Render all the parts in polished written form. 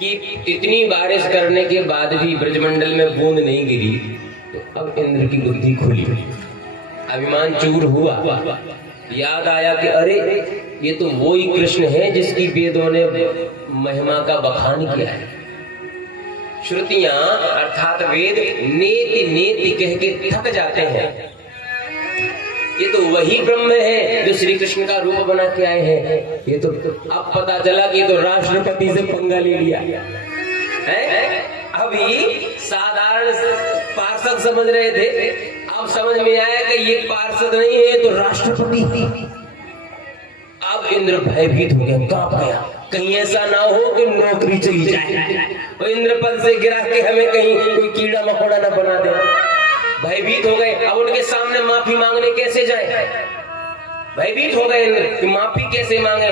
कि इतनी बारिश करने के बाद भी ब्रजमंडल में बूंद नहीं गिरी, तो अब इंद्र की बुद्धि खुली, अभिमान चूर हुआ। याद आया कि अरे ये तो वो ही कृष्ण है जिसकी वेदों ने महिमा का बखान किया है। श्रुतियां अर्थात वेद नेति नेति कह के थक जाते हैं। ये तो वही ब्रह्म है जो श्री कृष्ण का रूप बना के आए हैं। ये तो अब पता चला कि ये तो राष्ट्रपति से पंगा ले लिया है। अभी साधारण पार्षद समझ रहे थे, अब समझ में आया कि ये पार्षद नहीं है तो राष्ट्रपति। अब इंद्र भयभीत हो गया, कांप गया, कहीं ऐसा ना हो कि नौकरी चली जाए और इंद्र पद से गिरा के हमें कहीं कोई कीड़ा मकोड़ा ना बना दे। भयभीत हो गए। अब उनके सामने माफी मांगने कैसे जाए, भयभीत हो गए इंद्र कि माफी कैसे मांगे।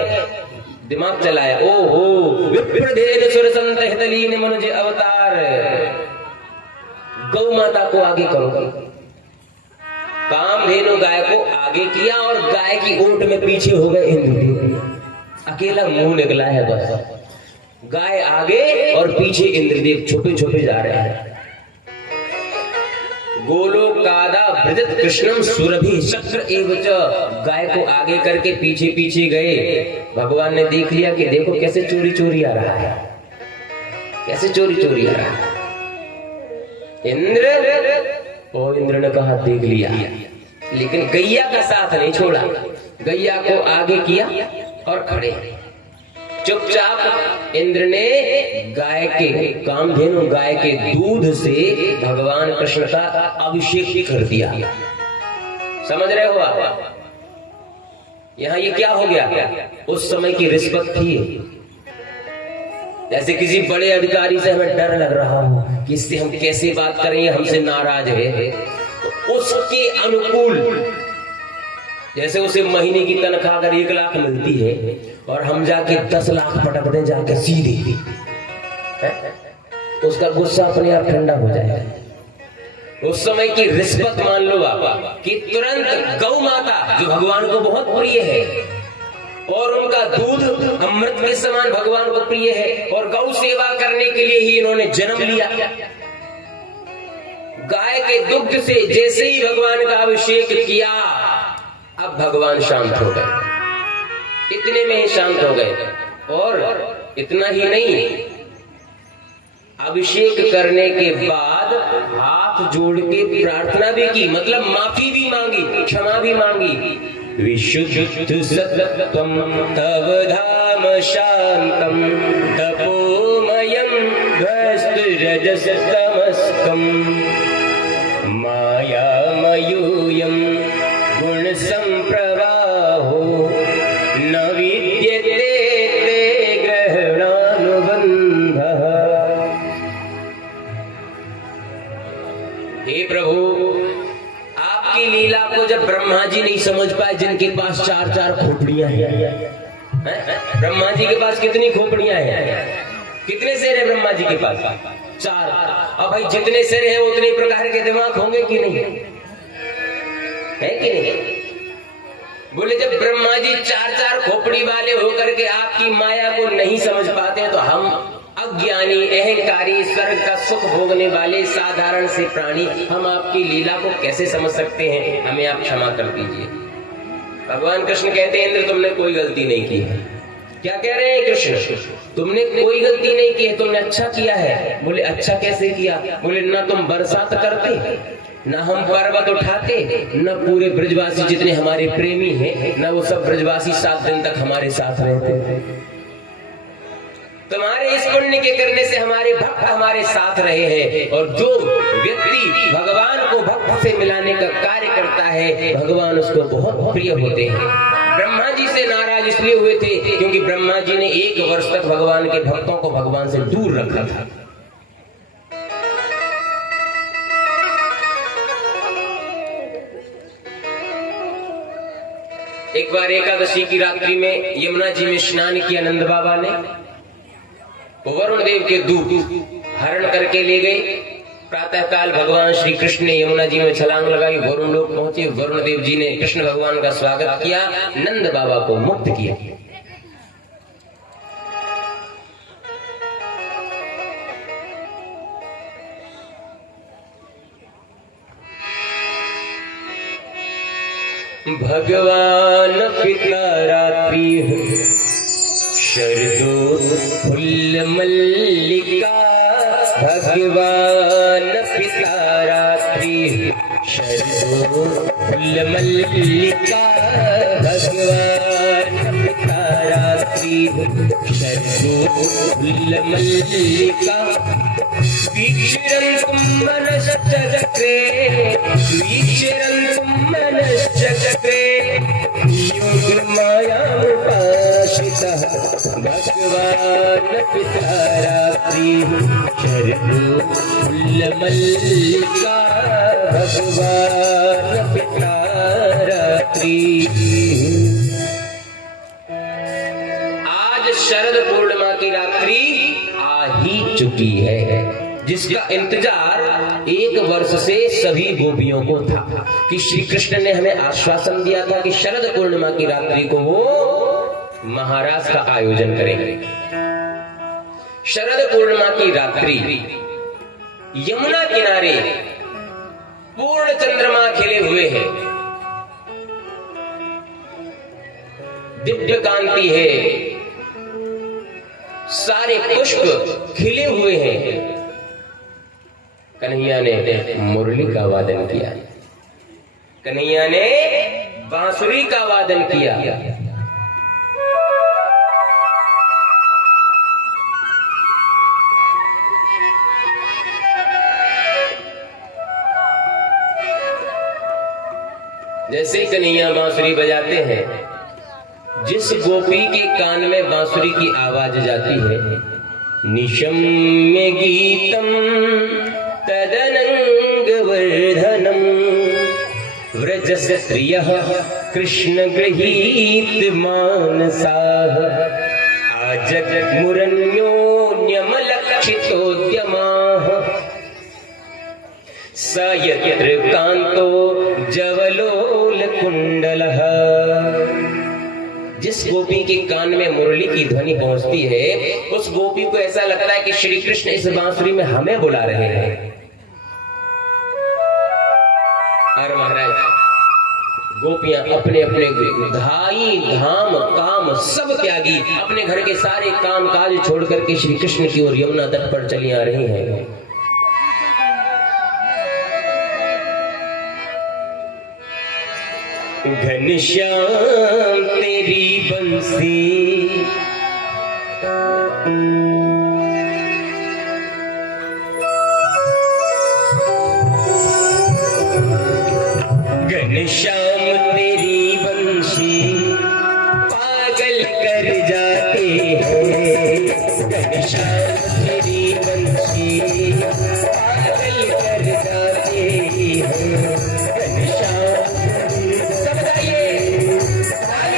दिमाग चलाया, ओहो विप्रदेद सुर संत हितलीन मनुज अवतार, गौ माता को आगे करो। कामधेनु गाय को आगे किया और गाय की ओट में पीछे हो गए इंद्रदेव। अकेला मुंह निकला है बस, गाय आगे और पीछे इंद्रदेव छुपे छुपे जा रहे हैं। गोलोकादा ब्रजत कृष्णम सुरभि चक्र एवच, गाय को आगे करके पीछे पीछे गए। भगवान ने देख लिया कि देखो कैसे चोरी चोरी आ रहा है, कैसे चोरी चोरी आ रहा है। इंद्र ने कहा देख लिया, लेकिन गैया का साथ नहीं छोड़ा। गैया को आगे किया और खड़े। चुपचाप इंद्र ने गाय के कामधेनु गाय के दूध से भगवान कृष्ण का अभिषेक कर दिया। समझ रहे हो आप? यहाँ ये क्या हो गया? उस समय की रिश्वत थी। जैसे किसी बड़े अधिकारी से हमें डर लग रहा हो कि इससे हम कैसे बात करेंगे, हमसे नाराज है, तो उसके अनुकूल, जैसे उसे महीने की तनख्वाह अगर 1 लाख मिलती है और हम जाके 10 लाख पटक दें जाके सीधे, उसका गुस्सा अपने आप ठंडा हो जाएगा। उस समय की रिश्वत मान लो आप कि तुरंत गौ माता जो भगवान को बहुत प्रिय है और उनका दूध अमृत के समान भगवान को प्रिय है और गौ सेवा करने के लिए ही इन्होंने जन्म लिया। गाय के दुग्ध से जैसे ही भगवान का अभिषेक किया, अब भगवान शांत हो गए, इतने में ही शांत हो गए। और इतना ही नहीं, अभिषेक करने के बाद हाथ जोड़ के प्रार्थना भी की, मतलब माफी भी मांगी, क्षमा भी मांगी। विशुद्ध सत्त्वं तव धाम शांतम तपोमयं ध्वस्तरजस्तमस्कं मायामयूयं गुण संप्रवाहो न विद्यते ते ग्रहणानुबंधः। हे प्रभु, आपकी लीला को जब ब्रह्मा जी नहीं समझ पाए, जिनके पास 4-4 खोपड़ियां हैं, ब्रह्मा जी के पास कितनी खोपड़ियां हैं? कितने सिर है ब्रह्मा जी के पास? 4। अब भाई जितने सिर हैं उतने प्रकार के दिमाग होंगे कि नहीं, है कि नहीं? बोले जब ब्रह्मा जी 4-4 खोपड़ी वाले होकर के आपकी माया को नहीं समझ पाते, तो हम अज्ञानी अहंकारी स्वर्ग का सुख भोगने वाले साधारण से प्राणी, हम आपकी लीला को कैसे समझ सकते हैं? हमें आप क्षमा कर दीजिए। भगवान कृष्ण कहते हैं इंद्र तुमने कोई गलती नहीं की है। क्या कह रहे हैं कृष्ण? तुमने कोई गलती नहीं की है, तुमने अच्छा किया है। बोले अच्छा कैसे किया? बोले ना तुम बरसात करते, ना हम पर्वत उठाते, न पूरे ब्रजवासी जितने हमारे प्रेमी हैं, न वो सब ब्रजवासी 7 दिन तक हमारे साथ रहते। तुम्हारे इस पुण्य के करने से हमारे भक्त हमारे साथ रहे हैं। और जो व्यक्ति भगवान को भक्त से मिलाने का कार्य करता है, भगवान उसको बहुत प्रिय होते हैं। ब्रह्मा जी से नाराज इसलिए हुए थे क्योंकि ब्रह्मा जी ने 1 वर्ष तक भगवान के भक्तों को भगवान से दूर रखा था। एक बार एकादशी की रात्रि में यमुना जी में स्नान किया नंद बाबा ने, वरुण देव के दूत हरण करके ले गए। प्रातः काल भगवान श्री कृष्ण ने यमुना जी में छलांग लगाई, वरुण लोग पहुंचे। वरुण देव जी ने कृष्ण भगवान का स्वागत किया, नंद बाबा को मुक्त किया। भगवान पिता रात्रि शरदो फुल्ल मल्लिका, भगवान पिता रात्रि शरदो फुल्ल मल्लिका, भगवान पिता रात्रि शरदो फुल्ल मल्लिका, वीक्षरन्तुं मनश्चक्रे, वीक्षरन्तुं मनश्चक्रे, योगमायामुपाश्रितः भगवान् पिता रात्रि शरदो फुल्लमल्लिका, भगवान् पिता रात्रि। आज शरद पूर्णिमा की रात्रि आ ही चुकी है, जिसका इंतजार 1 वर्ष से सभी गोपियों को था कि श्री कृष्ण ने हमें आश्वासन दिया था कि शरद पूर्णिमा की रात्रि को वो महाराज का आयोजन करेंगे। शरद पूर्णिमा की रात्रि यमुना किनारे पूर्ण चंद्रमा खिले हुए हैं, दिव्य कांति है, सारे पुष्प खिले हुए हैं। कन्हैया ने मुरली का वादन किया, कन्हैया ने बांसुरी का वादन किया। जैसे ही कन्हैया बांसुरी बजाते हैं, जिस गोपी के कान में बांसुरी की आवाज जाती है, निशम्य गीतम तदनंगवर्धनम व्रजस स्त्रियः कृष्ण गृहीत मानसाः, आजग्मुरन्योन्यमलक्षितोद्यमाः, स यत्र कान्तो जवलोलकुण्डलः। जिस गोपी के कान में मुरली की ध्वनि पहुंचती है, उस गोपी को ऐसा लगता है कि श्री कृष्ण इस बांसुरी में हमें बुला रहे हैं। और महाराज गोपियां अपने अपने धाई धाम काम सब त्यागी अपने घर के सारे काम काज छोड़ करके श्री कृष्ण की ओर यमुना तट पर चली आ रही हैं। घनश्याम तेरी बंसी घनश्याम तेरी बंसी पागल कर जाते हैं, घनश्याम तेरी बंसी पागल कर जाते हैं, घनश्याम सब गाइए घनश्याम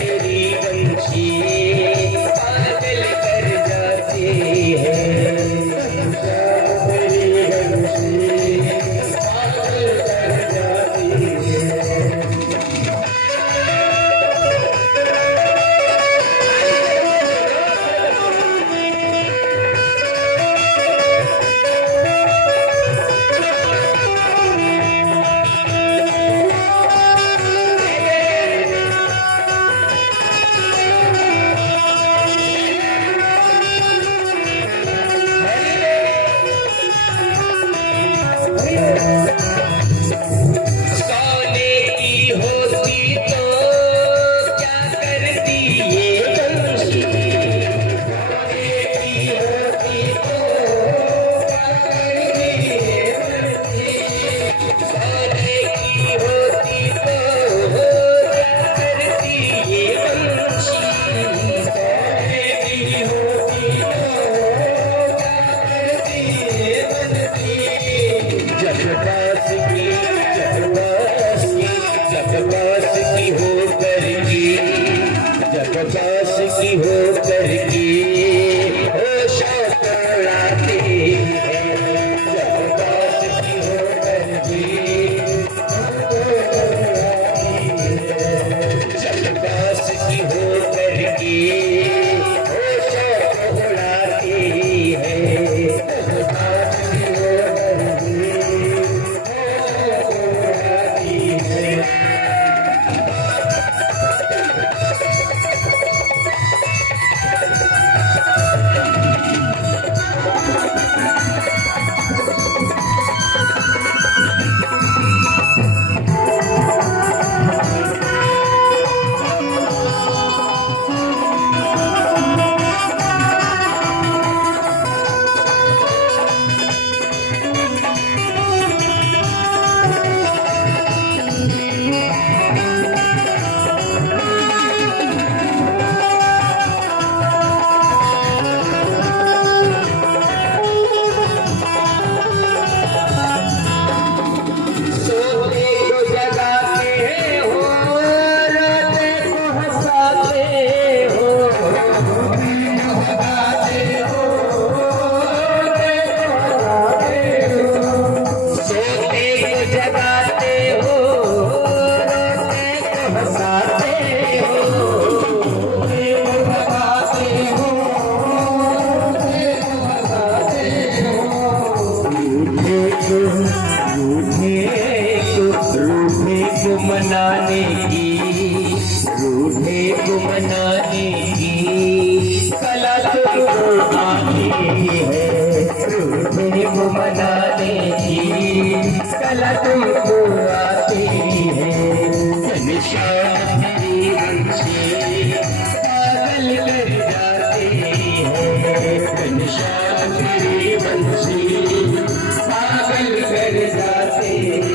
तेरी बंसी पागल कर जाती है। पास की हो करके, जब पास की हो करके होश उड़ाते हैं, जब पास की हो करके, जब पास की हो करके होश उड़ाते हैं, जब पास की हो मनाने की, रूठे को मनाने की कला तुमको आती है, रूठे को मनाने की कला तुमको आती है, निशान से पागल कर जाते हैं, निशान से पागल कर जाते हैं।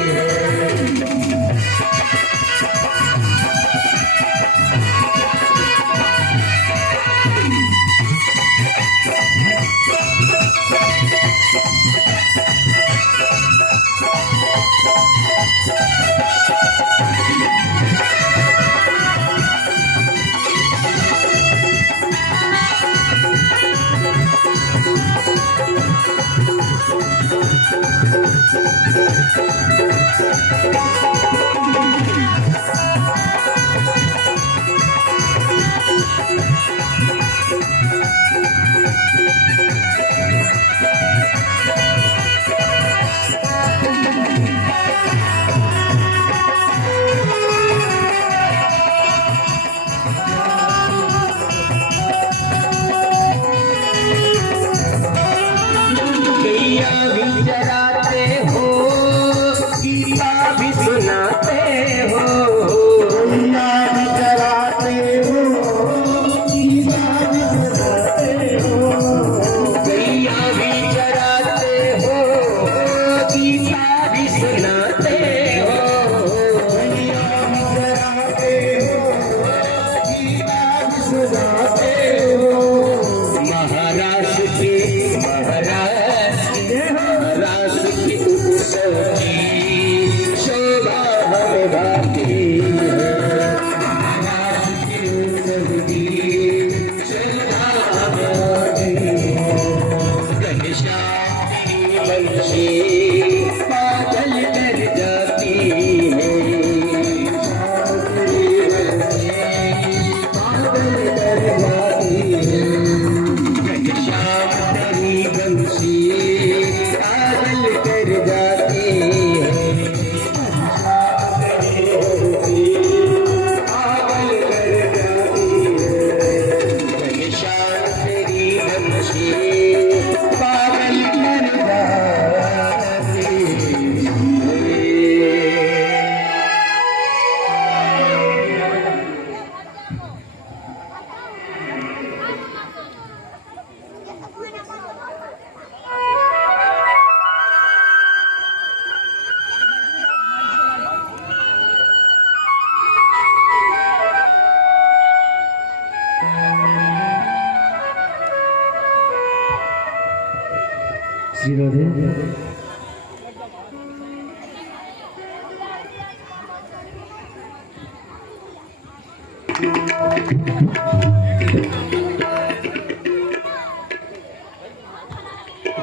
श्री राधे।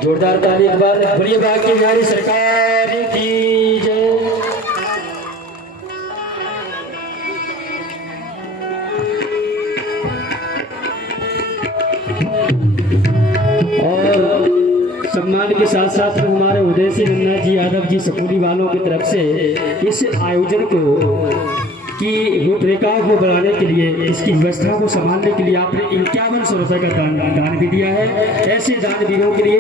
जोरदार ताली एक बार बड़ी बात की हमारी सरकार की जय। और सम्मान के साथ साथ में हमारे उदय सिंह नन्ना जी यादव जी स्कूली वालों की तरफ से इस आयोजन को की रूपरेखाओं को बढ़ाने के लिए, इसकी व्यवस्था को संभालने के लिए आपने 5100 रुपए का दान भी दिया है। ऐसे दानवीरों के लिए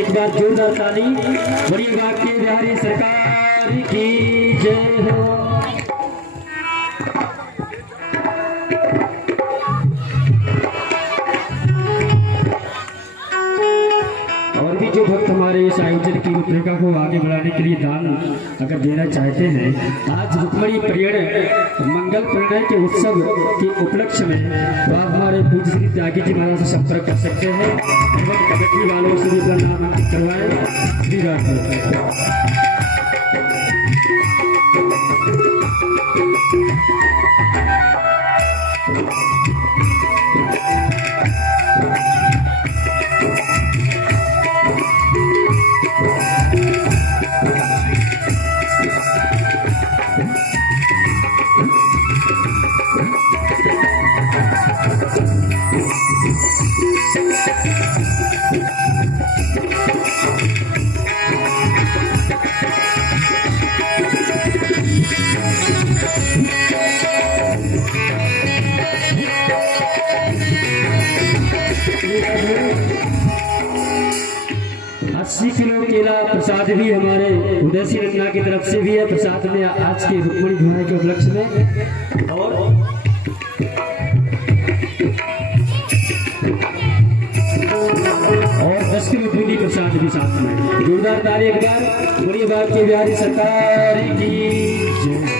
एक बार जोरदार ताली। बड़ी बात की बिहारी सरकार की जय हो। और भी जो भक्त हमारे इस आयोजन की रूपरेखा को आगे बढ़ाने के लिए दान अगर देना चाहते हैं, आज रुक्मणी परियण मंगल परिणय के उत्सव के उपलक्ष्य में तो आप हमारे पूज्य श्री त्यागी जी महाराज से संपर्क कर सकते हैं एवं कमेटी वालों से भी अपना नाम अंकित करवाएं। श्री राम। केला प्रसाद भी हमारे उदय सिंह नन्ना की तरफ से भी है प्रसाद में आज के रुक्मणी विवाह के उपलक्ष्य में। और 10 किलो पूरी प्रसाद भी साथ में। जोरदार ताली एक बार। बड़ी बात की बिहारी सरकार की जय।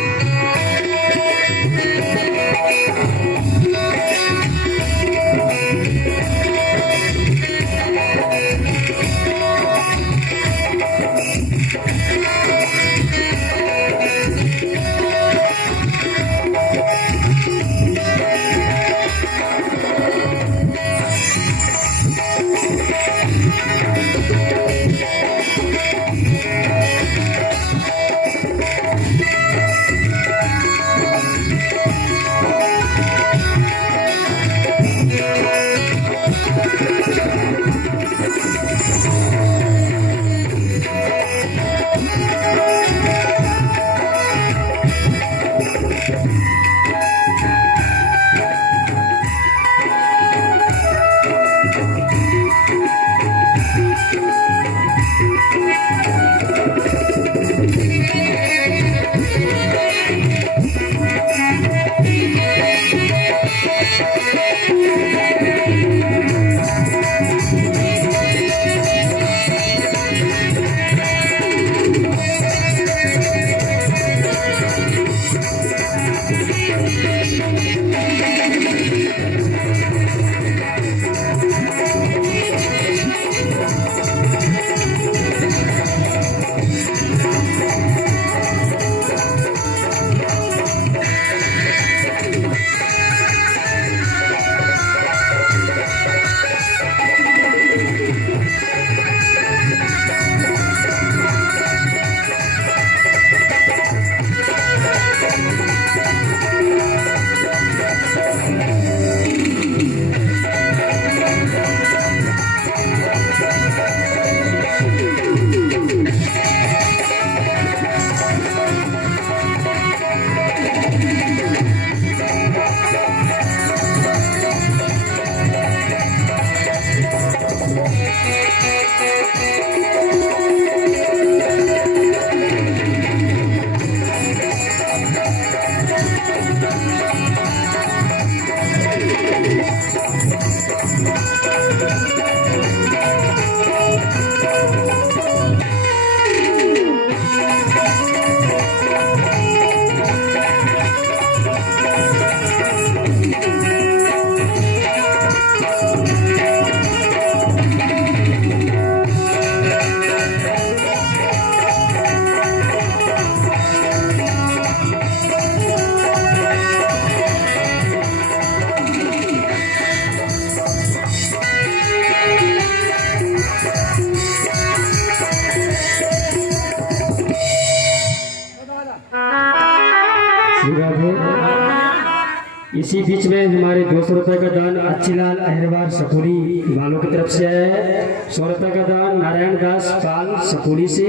इसी बीच में हमारे 200 रुपए का दान अच्छीलाल अहिरवार सकोली वालों की तरफ से आया है। 100 रुपए का दान नारायण दास पाल सकोली से।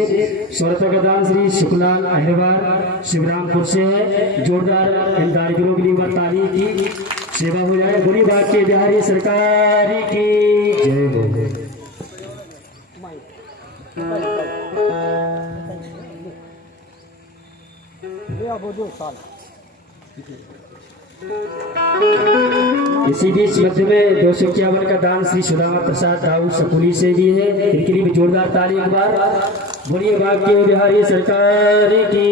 100 रुपए का दान श्री शुक्लाल अहिरवार शिवरामपुर से है। जोरदार इन कारीगरों के लिए एक बार ताली की सेवा हो जाए। बुरी बात के बिहारी सरकार की जय हो। इसी बीच मध्य में 251 का दान श्री सुदामा प्रसाद राउत सकुली से भी है। इनके लिए भी जोरदार ताली एक बार बोलिए भाग्य बिहारी सरकार की।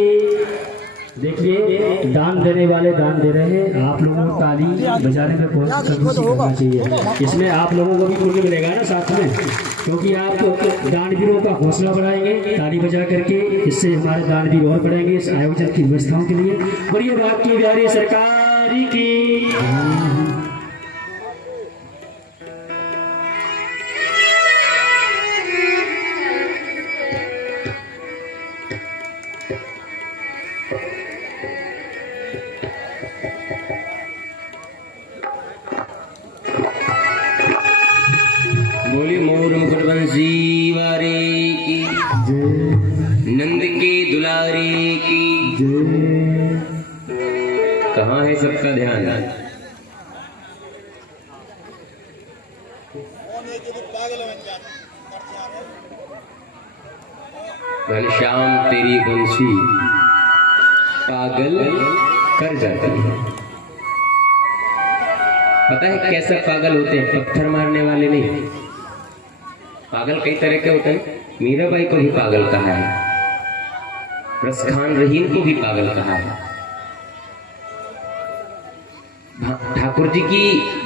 देखिए दान देने वाले दान दे रहे हैं, आप लोगों को ताली बजाने में कोशिश करना चाहिए। इसमें आप लोगों को भी पुण्य मिलेगा ना साथ में, क्योंकि आप दानवीरों का हौसला बढ़ाएंगे ताली बजा करके। इससे हमारे दानवीर और बढ़ेंगे इस आयोजन की व्यवस्थाओं के लिए। बोलिए भाग्य बिहारी सरकार की। बोली मोर मुकुट बंसी वारे की नंद के दुलारे की। कहाँ है सबका ध्यान? घनश्याम तेरी बंसी पागल कर जाती है। पता है कैसे पागल होते हैं? पत्थर मारने वाले नहीं। पागल कई तरह के होते हैं। मीराबाई को भी पागल कहा है, रसखान रहीम को भी पागल कहा है। ठाकुर जी की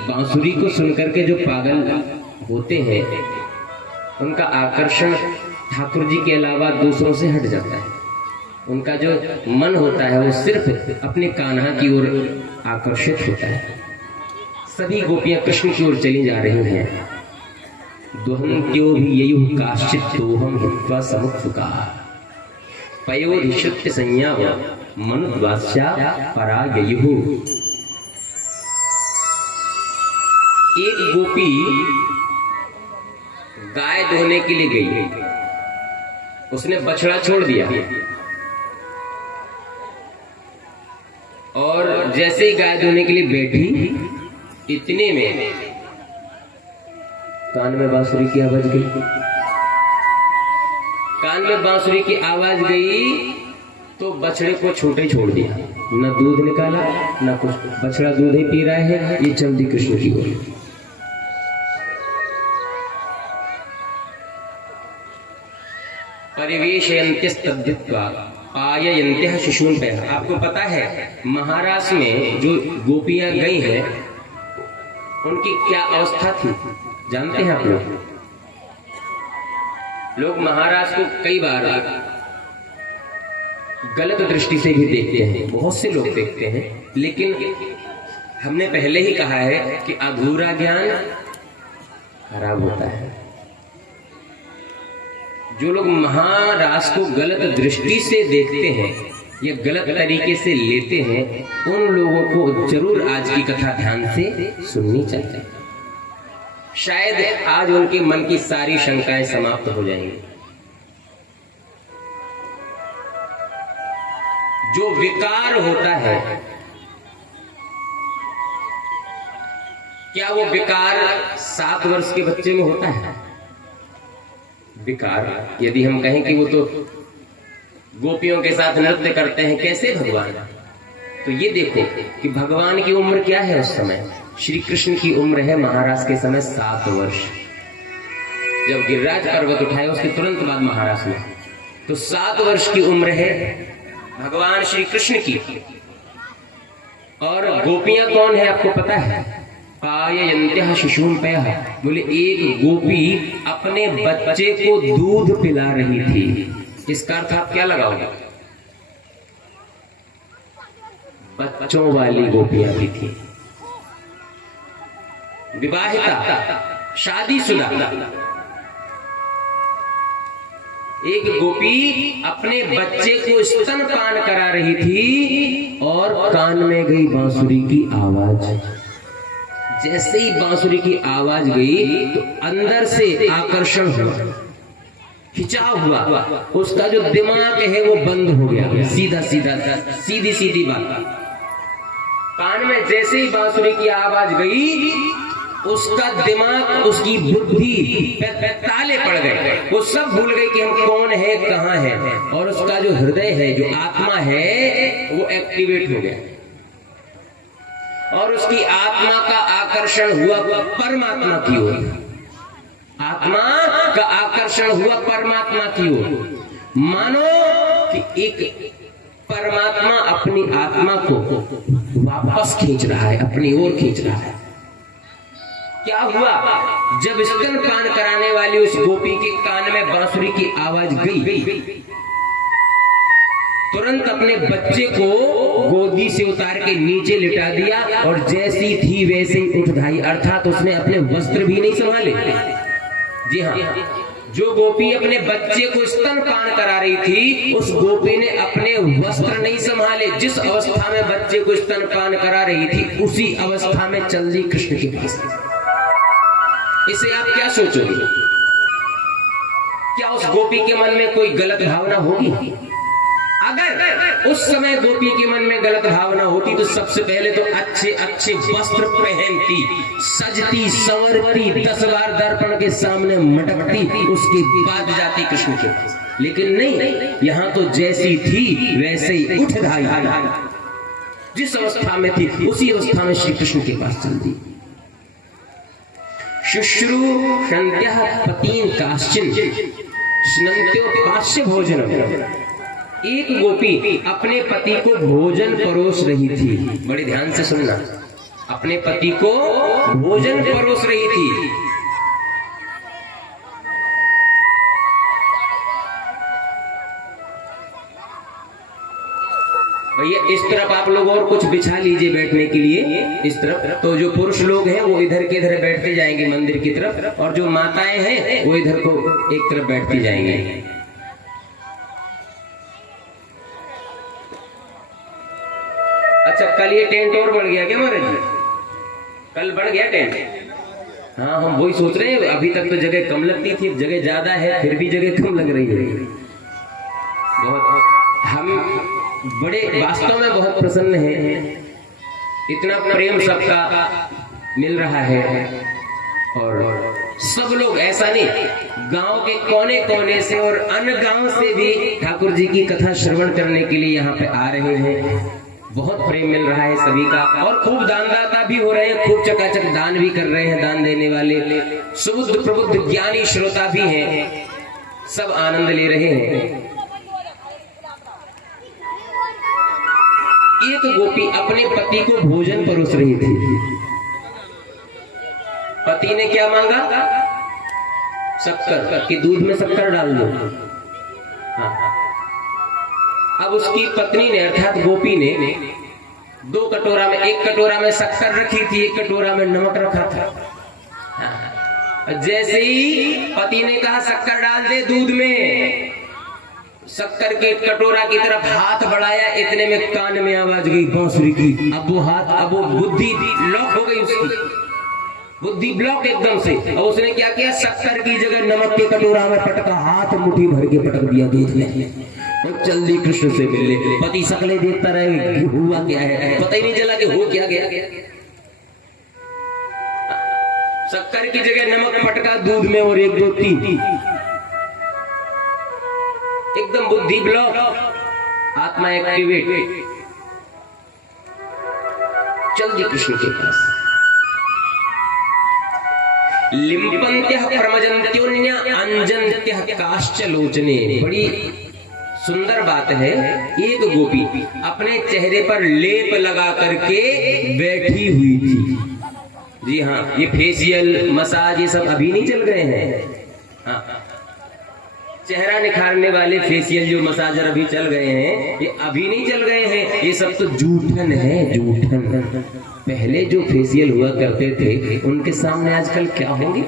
बांसुरी को सुनकर के जो पागल होते हैं उनका आकर्षण ठाकुर जी के अलावा दूसरों से हट जाता है। उनका जो मन होता है वो सिर्फ अपने कान्हा की ओर आकर्षित होता है। सभी गोपियां कृष्ण की ओर चली जा रही हैं। दुहन्त्यो भी ययुः काश्चित् दोहं हित्वा समुत्सुका पयोरिषुत्य संज्ञाव मनुद्वास्या परा ययुः। एक गोपी गाय दोहने के लिए गई, उसने बछड़ा छोड़ दिया और जैसे ही गाय दोहने के लिए बैठी इतने में कान में बांसुरी की आवाज गई। कान में बांसुरी की आवाज गई तो बछड़े को छोटे छोड़ दिया, न दूध निकाला न कुछ। बछड़ा दूध ही पी रहा है, ये चल दी कृष्ण की ओर। परिवेशयन्त्यस्तद्धित्वा पाययन्त्यः शिशून् पयः। आपको पता है महाराष्ट्र में जो गोपियां गई हैं उनकी क्या अवस्था थी जानते हैं आप लोग? लोग महाराष्ट्र को कई बार गलत दृष्टि से भी देखते हैं, बहुत से लोग देखते हैं, लेकिन हमने पहले ही कहा है कि अधूरा ज्ञान खराब होता है। जो लोग महाराष्ट्र को गलत दृष्टि से देखते हैं या गलत तरीके से लेते हैं उन लोगों को जरूर आज की कथा ध्यान से सुननी चाहिए। शायद आज उनके मन की सारी शंकाएं समाप्त हो जाएंगी। जो विकार होता है, क्या वो विकार 7 वर्ष के बच्चे में होता है? विकार यदि हम कहें कि वो तो गोपियों के साथ नृत्य करते हैं, कैसे भगवान? तो ये देखो कि भगवान की उम्र क्या है उस समय। श्री कृष्ण की उम्र है महाराज के समय 7 वर्ष। जब गिरिराज पर्वत उठाया उसके तुरंत बाद महाराज में, तो 7 वर्ष की उम्र है भगवान श्री कृष्ण की। और गोपियां कौन है आपको पता है? पाययन्त्यः शिशून् पयः। बोले एक गोपी अपने बच्चे को दूध पिला रही थी। इसका अर्थ आप क्या लगाओगे? बच्चों वाली गोपियां भी थी, विवाहिता, शादीशुदा। एक गोपी अपने बच्चे को स्तनपान करा रही थी और कान में गई बांसुरी की आवाज। जैसे ही बांसुरी की आवाज गई तो अंदर से आकर्षण हुआ, खिंचाव हुआ, उसका जो दिमाग है वो बंद हो गया, सीधा सीधा सीधी सीधी बात। कान में जैसे ही बांसुरी की आवाज गई उसका दिमाग, उसकी बुद्धि पे ताले पड़ गए, वो सब भूल गए कि हम कौन है, कहाँ है, और उसका जो हृदय है, जो आत्मा है, वो एक्टिवेट हो गया और उसकी आत्मा का आकर्षण हुआ परमात्मा की ओर। आत्मा का आकर्षण हुआ परमात्मा की ओर। मानो कि एक परमात्मा अपनी आत्मा को वापस खींच रहा है, अपनी ओर खींच रहा है। क्या हुआ? जब स्तनपान कराने वाली उस गोपी के कान में बांसुरी की आवाज गई, तुरंत अपने बच्चे को गोदी से उतार के नीचे लिटा दिया और जैसी थी वैसे ही उठ धाई, अर्थात उसने अपने वस्त्र भी नहीं संभाले। जी हाँ, जो गोपी अपने बच्चे को स्तनपान करा रही थी, उस गोपी ने अपने वस्त्र नहीं संभाले। जिस अवस्था में बच्चे को स्तनपान करा रही थी, उसी अवस्था में चल दी कृष्ण के पास। इसे आप क्या सोचोगे? क्या उस गोपी के मन में कोई गलत भावना होगी? अगर उस समय गोपी के मन में गलत भावना होती तो सबसे पहले तो अच्छे अच्छे वस्त्र पहनती, सजती, संवरती, 10 बार दर्पण के सामने मटकती, उसके बाद जाती कृष्ण के पास। लेकिन नहीं, यहाँ तो जैसी थी वैसे ही उठ धाई, जिस अवस्था में थी उसी अवस्था में श्री कृष्ण के पास चल दी। शुश्रूषन्त्यः पतीन् काश्चिन् स्नन्त्योपास्य भोजनम्। एक गोपी अपने पति को भोजन परोस रही थी। बड़े ध्यान से सुनना, अपने पति को भोजन परोस रही थी। भैया इस तरफ आप लोग और कुछ बिछा लीजिए बैठने के लिए, इस तरफ। तो जो पुरुष लोग हैं वो इधर के इधर बैठते जाएंगे मंदिर की तरफ, और जो माताएं हैं वो इधर को एक तरफ बैठती जाएंगे। अच्छा, कल ये टेंट और बढ़ गया क्या महाराज जी? कल बढ़ गया टेंट? हाँ, हम वही सोच रहे हैं। अभी तक तो जगह कम लगती थी, जगह ज्यादा है, फिर भी जगह कम लग रही है। बहुत हम बड़े वास्तव में बहुत प्रसन्न हैं। इतना प्रेम सबका मिल रहा है, और सब लोग, ऐसा नहीं, गांव के कोने कोने से और अन्य गांव से भी ठाकुर जी की कथा श्रवण करने के लिए यहाँ पे आ रहे हैं। बहुत प्रेम मिल रहा है सभी का, और खूब दानदाता भी हो रहे हैं, खूब चकाचक दान भी कर रहे हैं। दान देने वाले सुबुद्ध प्रबुद्ध ज्ञानी श्रोता भी हैं, सब आनंद ले रहे हैं। एक गोपी अपने पति को भोजन परोस रही थी। पति ने क्या मांगा? शक्कर, कि दूध में शक्कर डाल दो। हाँ। अब उसकी पत्नी ने, अर्थात गोपी ने, 2 कटोरा में, एक कटोरा में शक्कर रखी थी, एक कटोरा में नमक रखा था। हाँ। जैसे ही पति ने कहा शक्कर डाल दे दूध में, शक्कर के कटोरा की तरफ हाथ बढ़ाया, इतने में कान में आवाज गई बांसुरी की। अब वो बुद्धि लॉक हो गई, उसकी बुद्धि ब्लॉक एकदम से। और उसने क्या किया? शक्कर की जगह नमक के कटोरा में पटका, हाथ मुट्ठी भर के पटक दिया दूध में, और चल दी कृष्ण से मिलने। पति शकलें देखता रहे कि हुआ क्या है, पता ही नहीं चला कि हो क्या गया। शक्कर की जगह नमक पटका दूध में, और 1 2 3 एकदम बुद्धि ब्लॉक, आत्मा एक्टिवेट, चल दी कृष्ण के पास। लिम्पन्त्यः प्रमजन्त्योन्य अंजन्त्यः काश्च लोचने। बड़ी सुंदर बात है। एक गोपी अपने चेहरे पर लेप लगा करके बैठी हुई थी। जी हाँ, ये फेशियल मसाज ये सब अभी नहीं चल गए हैं। हाँ, चेहरा निखारने वाले फेशियल जो मसाजर अभी चल गए हैं, ये अभी नहीं चल गए हैं। ये सब तो जूठन है, जूठन। पहले जो फेशियल हुआ करते थे, उनके सामने आजकल क्या होंगे?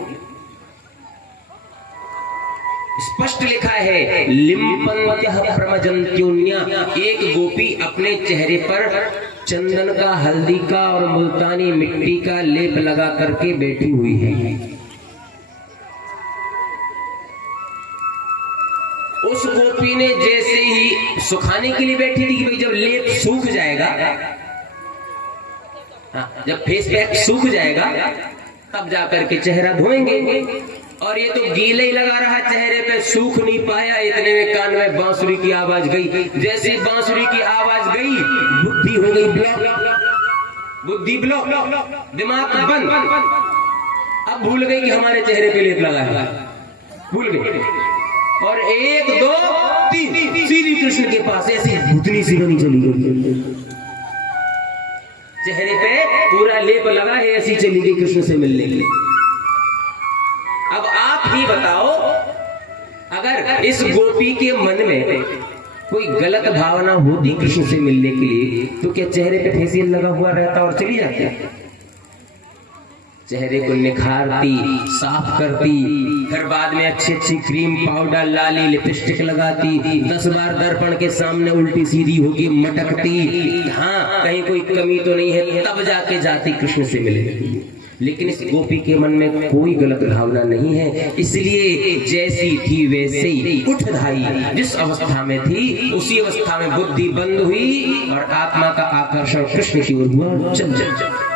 स्पष्ट लिखा है लिम्पन्त्यः प्रमजन्त्योन्या, एक गोपी अपने चेहरे पर चंदन का, हल्दी का और मुल्तानी मिट्टी का लेप लगा करके बैठी हुई है। उस गोपी ने जैसे ही सुखाने के लिए बैठी थी कि भाई जब लेप सूख जाएगा, जब फेस पैक सूख जाएगा तब जाकर के चेहरा धोएंगे, और ये तो गीले ही लगा रहा चेहरे पे, सूख नहीं पाया। इतने में कान में बांसुरी की आवाज गई। जैसे बांसुरी की आवाज गई बुद्धि हो गई ब्लॉक, बुद्धि ब्लॉक, दिमाग बंद। अब भूल गई कि हमारे चेहरे पे लेप लगा है, भूल गई। और 1 2 3 सीधी कृष्ण के पास ऐसी भूतनी सी बनी चली गई, चेहरे पे पूरा लेप लगा है, ऐसी चली गई कृष्ण से मिलने के लिए। अब आप ही बताओ, अगर इस गोपी के मन में कोई गलत भावना होती कृष्ण से मिलने के लिए, तो क्या चेहरे पे फेसियल लगा हुआ रहता और चली जाती? चेहरे को निखारती, साफ करती, फिर बाद में अच्छी अच्छी क्रीम, पाउडर, लाली, लिपस्टिक लगाती, 10 बार दर्पण के सामने उल्टी सीधी होगी मटकती, हाँ कहीं कोई कमी तो नहीं है, तब जाके जाती कृष्ण से मिलने। लेकिन इस गोपी के मन में कोई गलत भावना नहीं है, इसलिए जैसी थी वैसे ही उठ धाई, जिस अवस्था में थी उसी अवस्था में बुद्धि बंद हुई और आत्मा का आकर्षण कृष्ण की ओर हुआ। चल चल चल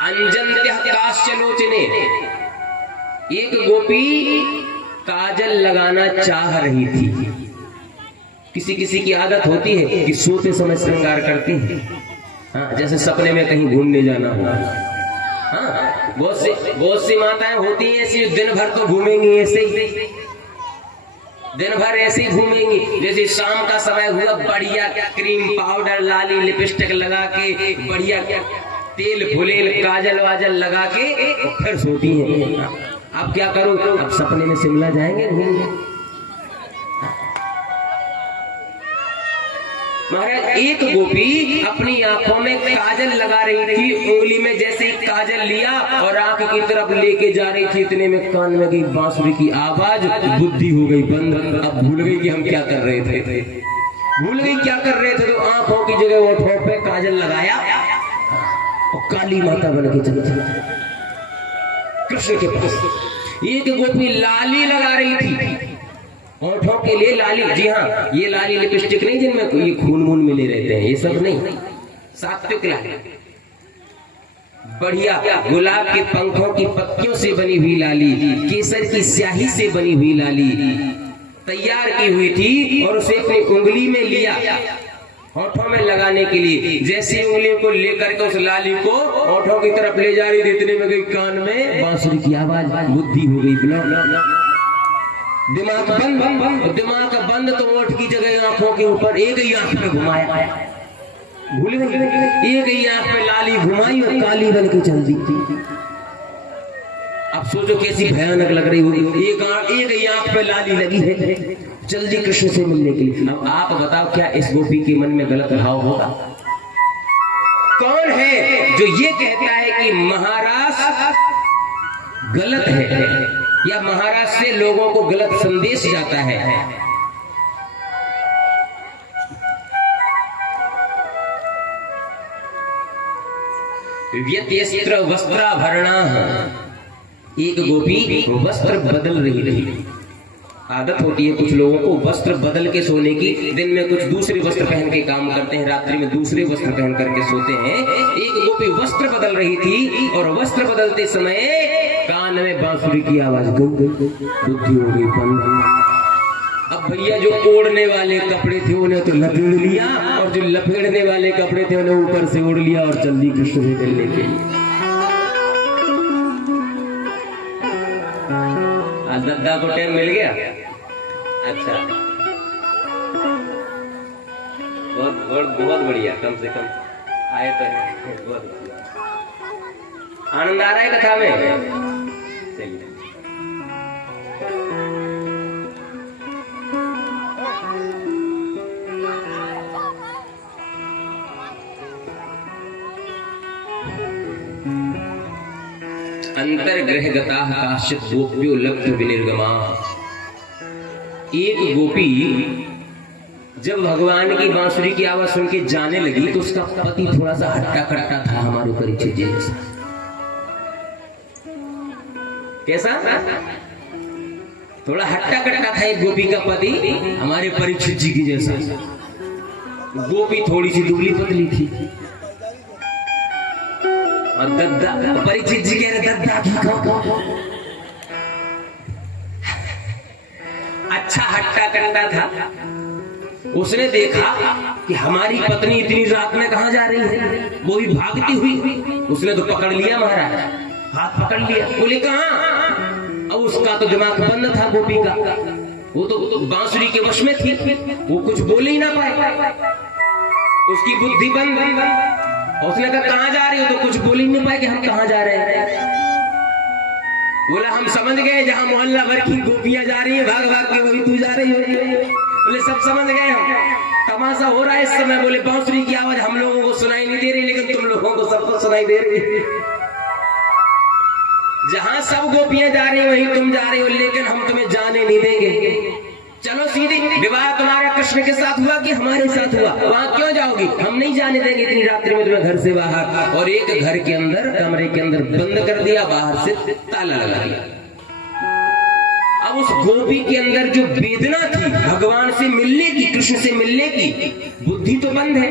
अंजन्त्यः काश्चलोचने, एक गोपी काजल लगाना चाह रही थी। किसी किसी की आदत होती है कि सोते समय श्रृंगार करती है, हाँ, जैसे सपने में कहीं घूमने जाना हो। हाँ, बहुत सी माताएं होती हैं ऐसी, दिन भर तो घूमेंगी ऐसे ही, दिन भर ऐसे ही घूमेंगी। जैसे शाम का समय हुआ, बढ़िया क्रीम, पाउडर, लाली, लिपस्टिक लगा के, बढ़िया तेल फुलेल, काजल वाजल लगा के फिर सोती हैं। अब क्या करो, अब सपने में शिमला जाएंगे घूमने। महाराज, एक गोपी अपनी आंखों में काजल लगा रही थी, उंगली में जैसे ही काजल लिया और आंख की तरफ लेके जा रही थी, इतने में कान में गई बांसुरी की आवाज, बुद्धि हो गई बंद। अब भूल गई कि हम क्या कर रहे थे, भूल गई क्या कर रहे थे। तो आंखों की जगह होठों पे काजल लगाया और काली माता बन के चली कृष्ण के पास। एक गोपी लाली लगा रही थी, होठों के लिए लाली। जी हाँ, ये लाली लिपस्टिक नहीं जिनमें ये खून वून मिले रहते हैं, ये सब नहीं, सात्विक लाली, बढ़िया गुलाब के पंखों की पत्तियों से बनी हुई लाली, केसर की स्याही से बनी हुई लाली तैयार की हुई थी, और उसे अपनी उंगली में लिया होठों में लगाने के लिए। जैसी उंगली को लेकर के उस लाली को होठों की तरफ ले जा रही थी, इतने में गई कान में बांसुरी की आवाज, बुद्धि हो गई ब्लॉक, दिमाग बंद। दिमाग बंद तो ओठ की जगह आंखों के ऊपर एक ही आंख में घुमाया, भूल गई, एक ही आंख में लाली घुमाई और काली बन के चल दी। अब सोचो कैसी भयानक लग रही होगी, एक ही आंख पे लाली लगी है, जल्दी कृष्ण से मिलने के लिए। अब आप बताओ, क्या इस गोपी के मन में गलत भाव होगा? कौन है जो ये कहता है कि महाराज गलत है, या महाराज से लोगों को गलत संदेश जाता है? व्यत्यस्त्र वस्त्राभरणा, एक गोपी वस्त्र बदल रही थी। आदत होती है कुछ लोगों को वस्त्र बदल के सोने की, दिन में कुछ दूसरे वस्त्र पहन के काम करते हैं, रात्रि में दूसरे वस्त्र पहन करके सोते हैं। एक गोपी वस्त्र बदल रही थी, और वस्त्र बदलते समय कान में बांसुरी की आवाज, बुद्धि हो गई बंद। अब भैया जो ओढ़ने वाले कपड़े थे उन्हें तो लपेड़ लिया, और जो लपेड़ने वाले कपड़े थे उन्हें ऊपर से ओढ़ लिया और जल्दी कृष्ण से मिलने के लिए। दद्दा को टाइम मिल गया, अच्छा, बहुत बढ़िया, कम से कम आए तो बहुत आनंद आ रहा है कथा में। चलिए, अंतर्ग्रह गता काश्चित गोप्यो लब्ध विनिर्गमा। एक गोपी जब भगवान की बांसुरी की आवाज सुन के जाने लगी तो उसका पति थोड़ा सा हट्टा कट्टा था, हमारे परीक्षित जी जैसा। कैसा? थोड़ा हट्टा कट्टा था एक गोपी का पति, हमारे परीक्षित जी की जैसा। गोपी थोड़ी सी दुबली पतली थी और दद्दा, परीक्षित जी कह रहे दद्दा की अच्छा हट्टा कट्टा था। उसने देखा कि हमारी पत्नी इतनी रात में कहां जा रही है, वो भी भागती हुई। उसने तो पकड़ लिया महाराज, हाथ पकड़ लिया, बोले कहां। अब उसका तो दिमाग बंद था गोपी का, वो तो बांसुरी के वश में थी, वो कुछ बोल ही ना पाए, उसकी बुद्धि बंद। उसने कहा कहां जा रही हो, तो कुछ बोल ही नहीं पाए कि हम कहां जा रहे हैं। बोला हम समझ गए जहां मोहल्ला भर की गोपियां जा रही है, भाग भाग के वही तू जा रही हो। बोले सब समझ गए हम, तमाशा हो रहा है इस समय। बोले बांसुरी की आवाज हम लोगों को सुनाई नहीं दे रही, लेकिन तुम लोगों को सबको सुनाई दे रही है। जहां सब गोपियां जा रही वहीं तुम जा रही हो, लेकिन हम तुम्हें जाने नहीं देंगे। चलो सीधी, विवाह तुम्हारा कृष्ण के साथ हुआ कि हमारे साथ हुआ, वहां क्यों जाओगी, हम नहीं जाने देंगे इतनी रात्रि में तुम्हें घर से बाहर। और एक घर के अंदर, कमरे के अंदर बंद कर दिया, बाहर से ताला लगा दिया। अब उस गोपी के अंदर जो वेदना थी भगवान से मिलने की, कृष्ण से मिलने की, बुद्धि तो बंद है।